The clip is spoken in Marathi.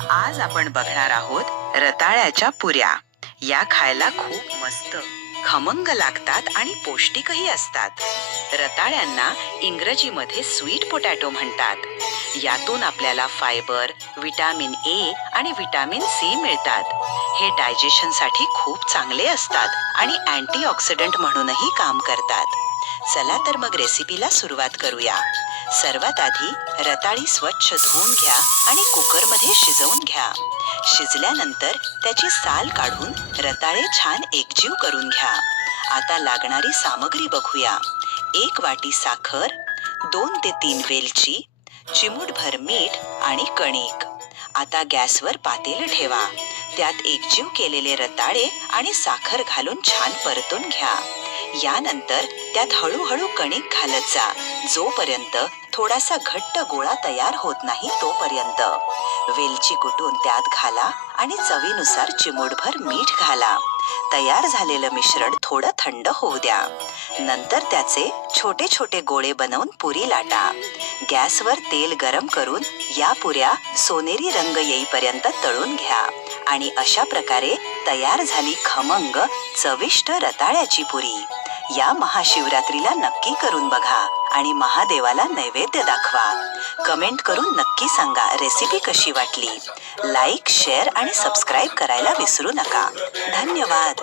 आज आपण बघणार आहोत रताळ्याच्या पुऱ्या. या खायला खूप मस्त, खमंग लागतात आणि पौष्टिकही असतात. रताळ्यांना इंग्रजीमध्ये स्वीट पोटॅटो म्हणतात. यातून आपल्याला फायबर, विटामिन ए आणि विटामिन सी मिळतात. हे डायजेशनसाठी खूप चांगले असतात आणि अँटीऑक्सिडंट म्हणूनही काम करतात. चला तर मग रेसिपीला सुरुवात करूया. सर्वात आधी रताळी स्वच्छ धुवून घ्या आणि कुकरमध्ये शिजवून घ्या. शिजल्यानंतर त्याची साल काढून रताळे छान एकजीव करून घ्या. आता लागणारी सामग्री बघूया. 1 वाटी साखर, 2 ते 3 वेलची, चिमूटभर मीठ आणि कणिक. आता गॅसवर पातेलं ठेवा. त्यात एकजीव केलेले रताळे आणि साखर घालून छान परतून घ्या. यानंतर त्यात हळूहळू कणिक घालत जा, जोपर्यंत थोडासा घट्ट गोळा तयार होत नाही तोपर्यंत. वेलची कुटून त्यात घाला आणि चवीनुसार चिमूटभर मीठ घाला. तयार झालेलं मिश्रण थोडं थंड होऊ द्या. नंतर त्याचे छोटे छोटे गोळे बनवून पुरी लाटा. गॅसवर तेल गरम करून या पुऱ्या सोनेरी रंग येईपर्यंत तळून घ्या आणि अशा प्रकारे तयार झाली खमंग चविष्ट रताळ्याची पुरी. या महाशिवरात्रीला नक्की करून बघा आणि महादेवाला नैवेद्य दाखवा. कमेंट करून नक्की सांगा रेसिपी कशी वाटली. लाईक, शेअर आणि सबस्क्राईब करायला विसरू नका. धन्यवाद.